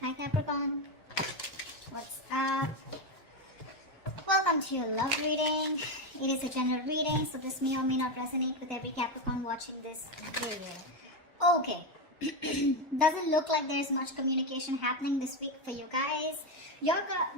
Hi Capricorn, what's up? Welcome to your love reading. It is a general reading, so this may or may not resonate with every Capricorn watching this video. Okay, doesn't look like there is much communication happening this week for you guys.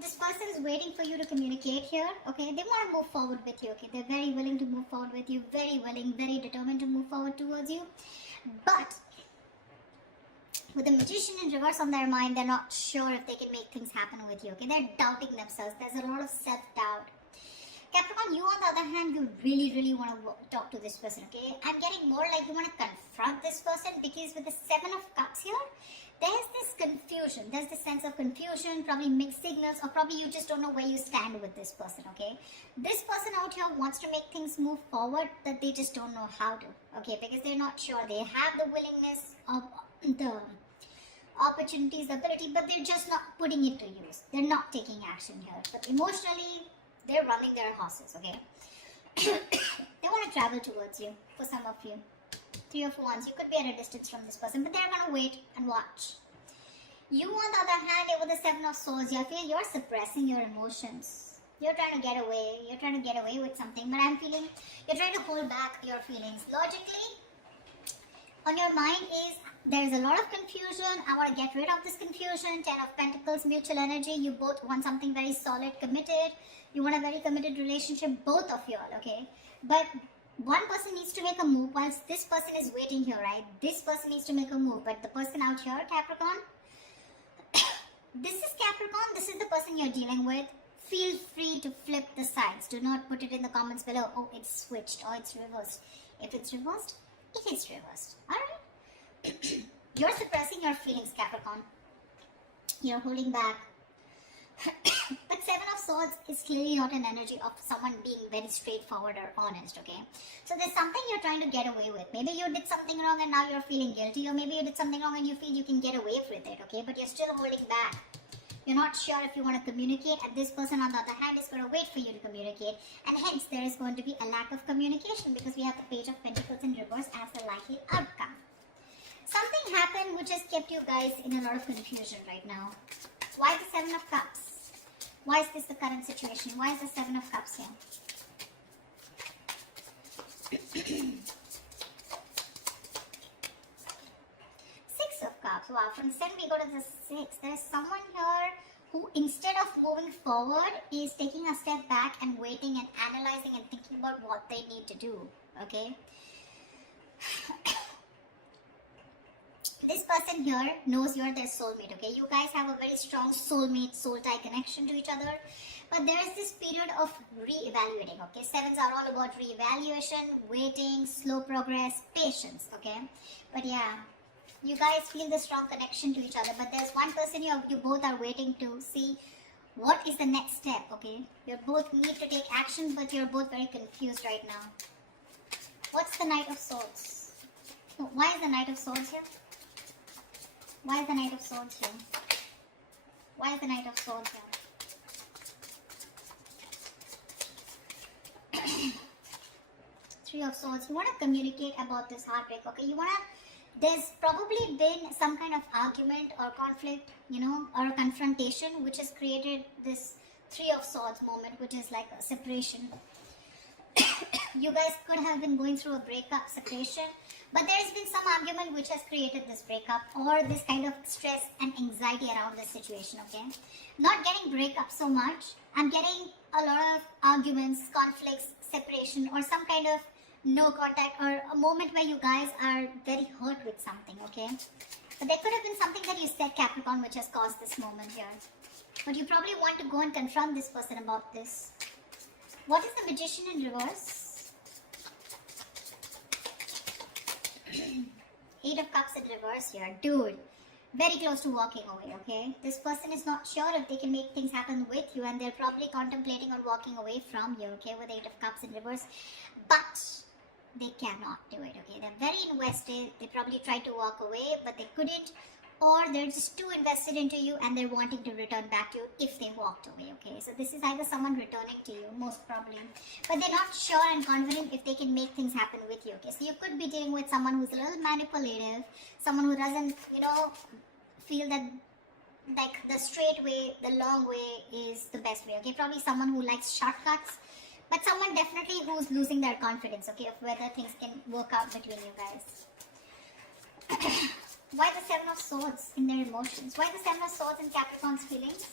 This person is waiting for you to communicate here. Okay, they want to move forward with you. Okay, they're very willing to move forward with you, very willing, very determined to move forward towards you, but with the Magician in reverse on their mind, they're not sure if they can make things happen with you. Okay, they're doubting themselves. There's a lot of self-doubt. Capricorn, you on the other hand, you really want to talk to this person. Okay, I'm getting more like you want to confront this person, because with the Seven of Cups here, there's this confusion. There's this sense of confusion, probably mixed signals, or probably you just don't know where you stand with this person. Okay, this person out here wants to make things move forward, that they just don't know how to. Okay, because they're not sure. They have the willingness of the opportunities, the ability, but they're just not putting it to use. They're not taking action here. But emotionally, they're running their horses, okay? They want to travel towards you, for some of you. Three of Wands, you could be at a distance from this person, but they're going to wait and watch. You, on the other hand, with the Seven of Swords, I feel you're suppressing your emotions. You're trying to get away. You're trying to get away with something, but I'm feeling you're trying to hold back your feelings. Logically, on your mind is, there's a lot of confusion. I want to get rid of this confusion. Ten of Pentacles, mutual energy. You both want something very solid, committed. You want a very committed relationship, both of you all, okay? But one person needs to make a move whilst this person is waiting here, right? This person needs to make a move, but the person out here, Capricorn, this is Capricorn. This is the person you're dealing with. Feel free to flip the sides. Do not put it in the comments below. Oh, it's switched or it's reversed. If it's reversed, it is reversed. Alright? You're suppressing your feelings, Capricorn. You're holding back. But Seven of Swords is clearly not an energy of someone being very straightforward or honest, okay? So there's something you're trying to get away with. Maybe you did something wrong and now you're feeling guilty, or maybe you did something wrong and you feel you can get away with it, okay? But you're still holding back. You're not sure if you want to communicate, and this person on the other hand is going to wait for you to communicate, and hence there is going to be a lack of communication, because we have the Page of Pentacles in reverse as the likely outcome. Something happened which has kept you guys in a lot of confusion right now. Why the Seven of Cups? Why is this the current situation? Why is the Seven of Cups here? Six of Cups. Wow, from the 7 we go to the 6. There is someone here who, instead of moving forward, is taking a step back and waiting and analyzing and thinking about what they need to do. Okay? This person here knows you're their soulmate, okay? You guys have a very strong soulmate, soul-tie connection to each other. But there is this period of re-evaluating, okay? Sevens are all about re-evaluation, waiting, slow progress, patience, okay? But yeah, you guys feel the strong connection to each other. But there's one person you both are waiting to see what is the next step, okay? You both need to take action, but you're both very confused right now. What's the Knight of Swords? Why is the Knight of Swords here? Why is the Knight of Swords here? Why is the Knight of Swords here? Three of Swords. You want to communicate about this heartbreak, okay? There's probably been some kind of argument or conflict, or a confrontation which has created this Three of Swords moment, which is like a separation. You guys could have been going through a breakup, separation, but there's been some argument which has created this breakup, or this kind of stress and anxiety around this situation, okay? Not getting breakup so much. I'm getting a lot of arguments, conflicts, separation, or some kind of no contact, or a moment where you guys are very hurt with something, okay? But there could have been something that you said, Capricorn, which has caused this moment here. But you probably want to go and confront this person about this. What is the Magician in reverse? Eight of Cups in reverse here. Dude, very close to walking away, okay? This person is not sure if they can make things happen with you, and they're probably contemplating on walking away from you, okay, with Eight of Cups in reverse. But they cannot do it, okay? They're very invested. They probably tried to walk away, but they couldn't. Or they're just too invested into you and they're wanting to return back to you if they walked away, okay? So this is either someone returning to you, most probably. But they're not sure and confident if they can make things happen with you, okay? So you could be dealing with someone who's a little manipulative, someone who doesn't, feel that like the straight way, the long way is the best way, okay? Probably someone who likes shortcuts, but someone definitely who's losing their confidence, okay, of whether things can work out between you guys. Why the Seven of Swords in their emotions? Why the Seven of Swords in Capricorn's feelings?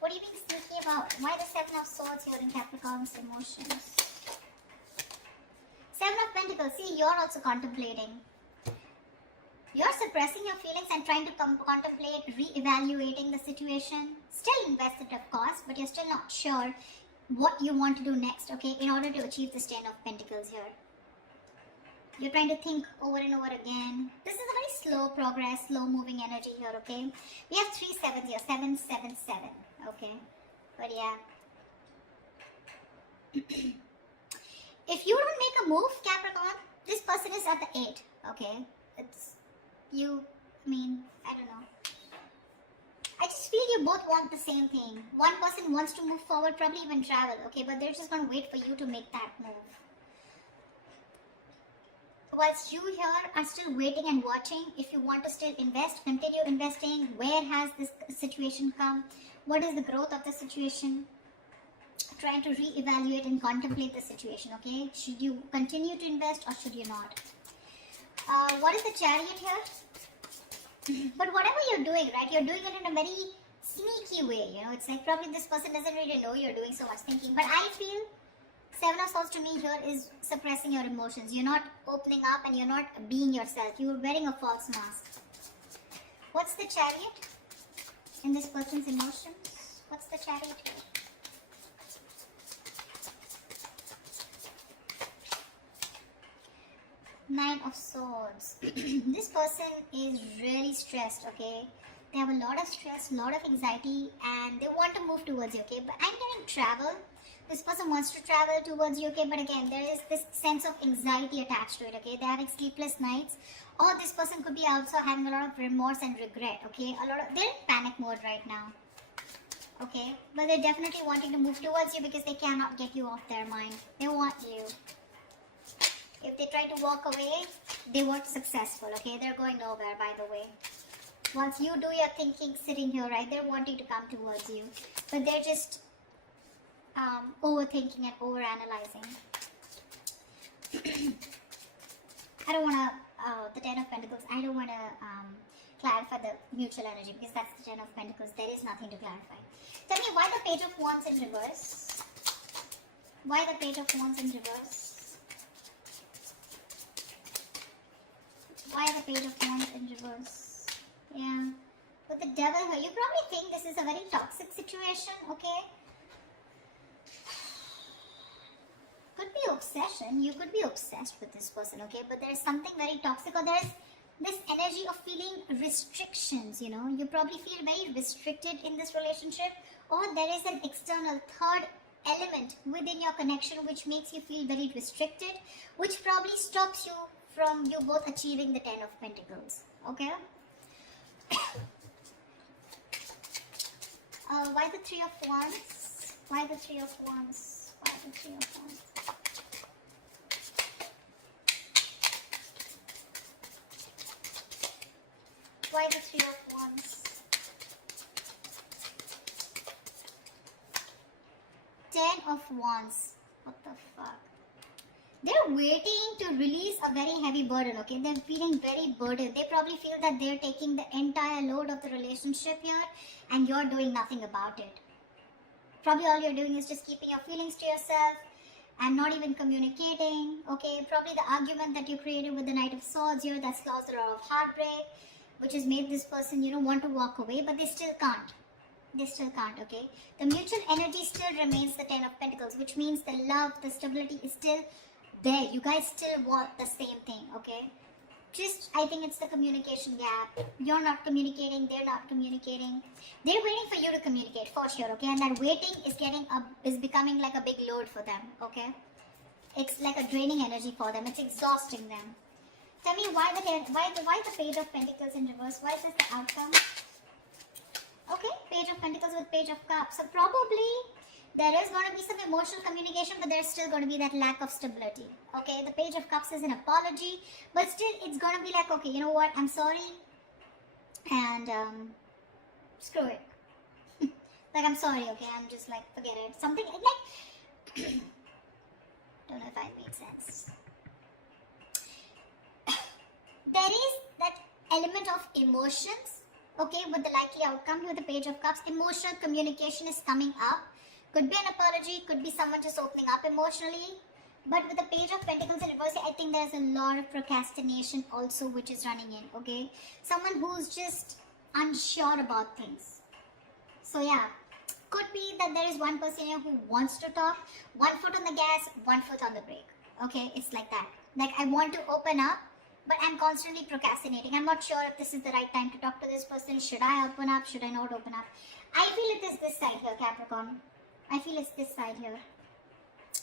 What are you being sneaky about? Why the Seven of Swords here in Capricorn's emotions? Seven of Pentacles. See, you're also contemplating. You're suppressing your feelings and trying to contemplate re-evaluating the situation. Still invested, of course, but you're still not sure what you want to do next, okay, in order to achieve this Ten of Pentacles here. You're trying to think over and over again. This is a very slow progress, slow moving energy here, okay? We have 3 sevens here, 7, 7, 7, okay? But yeah. If you don't make a move, Capricorn, this person is at the 8, okay? It's you, I mean, I don't know. I just feel you both want the same thing. One person wants to move forward, probably even travel, okay? But they're just going to wait for you to make that move. Whilst you here are still waiting and watching, if you want to still invest, continue investing. Where has this situation come? What is the growth of the situation? Trying to re-evaluate and contemplate the situation, okay? Should you continue to invest or should you not? What is the Chariot here? But whatever you're doing, right, you're doing it in a very sneaky way, you know? It's like probably this person doesn't really know you're doing so much thinking. But I feel Seven of Swords to me here is suppressing your emotions. You're not opening up and you're not being yourself. You're wearing a false mask. What's the Chariot in this person's emotions? What's the Chariot here? Nine of Swords. This person is really stressed, okay? They have a lot of stress, a lot of anxiety, and they want to move towards you, okay? But I'm getting travel. This person wants to travel towards you, okay? But again, there is this sense of anxiety attached to it, okay? They're having sleepless nights. Or this person could be also having a lot of remorse and regret, okay? They're in panic mode right now, okay? But they're definitely wanting to move towards you because they cannot get you off their mind. They want you. If they try to walk away, they weren't successful, okay? They're going nowhere, by the way. Once you do your thinking sitting here, right, they're wanting to come towards you. But they're just overthinking and overanalyzing. I don't want to, the Ten of Pentacles, I don't want to clarify the mutual energy because that's the Ten of Pentacles. There is nothing to clarify. Tell me why the Page of Wands in reverse? Why the Page of Wands in reverse? Why the Page of Wands in reverse? Yeah. With the Devil here, you probably think this is a very toxic situation, okay? Could be obsession. You could be obsessed with this person, okay? But there is something very toxic, or there is this energy of feeling restrictions, you know? You probably feel very restricted in this relationship, or there is an external third element within your connection which makes you feel very restricted, which probably stops you from you both achieving the Ten of Pentacles, okay? Why the Three of Wands? Why the Three of Wands? Why the Three of Wands? Why the Three of Wands? 10 of Wands. What the fuck? They're waiting to release a very heavy burden, okay? They're feeling very burdened. They probably feel that they're taking the entire load of the relationship here and you're doing nothing about it. Probably all you're doing is just keeping your feelings to yourself and not even communicating, okay? Probably the argument that you created with the Knight of Swords here that's caused a lot of heartbreak, which has made this person, you know, want to walk away, but they still can't. They still can't, okay? The mutual energy still remains the Ten of Pentacles, which means the love, the stability is still there. You guys still want the same thing, okay? Just, I think it's the communication gap. You're not communicating, they're not communicating. They're waiting for you to communicate, for sure, okay? And that waiting is becoming like a big load for them, okay? It's like a draining energy for them. It's exhausting them. Tell me why the Page of Pentacles in reverse? Why is this the outcome? Okay, Page of Pentacles with Page of Cups. So probably there is going to be some emotional communication, but there's still going to be that lack of stability. Okay, the Page of Cups is an apology, but still it's going to be like, okay, you know what, I'm sorry. and screw it. Like, I'm sorry, okay? I'm just like, forget it. Something like don't know if I made sense. There is that element of emotions, okay, with the likely outcome with the Page of Cups. Emotional communication is coming up. Could be an apology, could be someone just opening up emotionally. But with the Page of Pentacles in reverse, I think there's a lot of procrastination also which is running in, okay? Someone who's just unsure about things. So yeah, could be that there is one person here who wants to talk, one foot on the gas, one foot on the brake, okay? It's like that. Like, I want to open up, but I'm constantly procrastinating. I'm not sure if this is the right time to talk to this person. Should I open up? Should I not open up? I feel it is this side here, Capricorn. I feel it's this side here.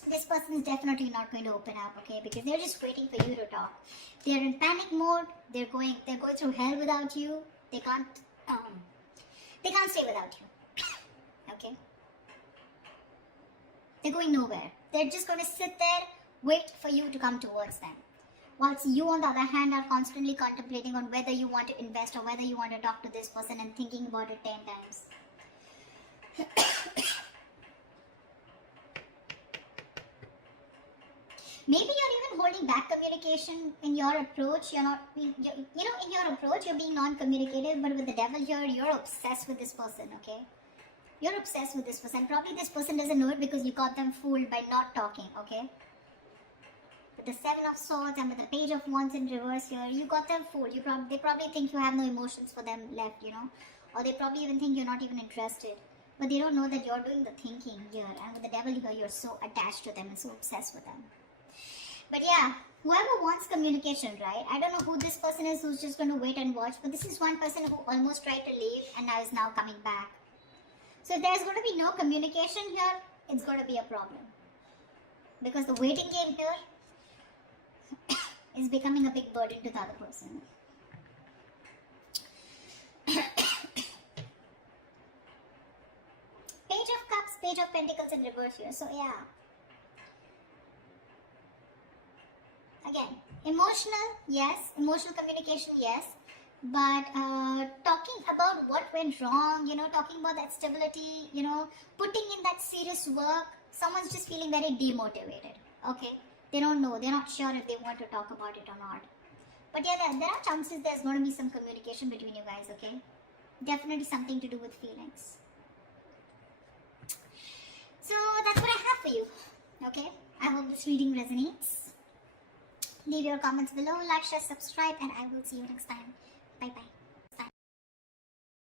This person is definitely not going to open up, okay? Because they're just waiting for you to talk. They're in panic mode. They're going through hell without you. They can't stay without you. Okay? They're going nowhere. They're just going to sit there, wait for you to come towards them. Whilst you, on the other hand, are constantly contemplating on whether you want to invest or whether you want to talk to this person and thinking about it 10 times. Maybe you're even holding back communication in your approach. You're not, in your approach, you're being non-communicative, but with the devil here, you're obsessed with this person, okay? You're obsessed with this person. Probably this person doesn't know it because you got them fooled by not talking, okay? With the Seven of Swords and with the Page of Wands in reverse here, you got them fooled. They probably think you have no emotions for them left, or they probably even think you're not even interested. But they don't know that you're doing the thinking here, and with the devil here, you're so attached to them and so obsessed with them. But yeah, whoever wants communication, right? I don't know who this person is who's just going to wait and watch, but this is one person who almost tried to leave and now is now coming back. So if there's going to be no communication here, it's going to be a problem. Because the waiting game here is becoming a big burden to the other person. Page of Cups, Page of Pentacles in reverse here. So yeah. Again, emotional, yes. Emotional communication, yes. But talking about what went wrong, talking about that stability, putting in that serious work, someone's just feeling very demotivated, okay? They don't know. They're not sure if they want to talk about it or not. But yeah, there are chances there's going to be some communication between you guys, okay? Definitely something to do with feelings. So that's what I have for you, okay? I hope this reading resonates. Leave your comments below, like, share, subscribe, and I will see you next time. Bye-bye.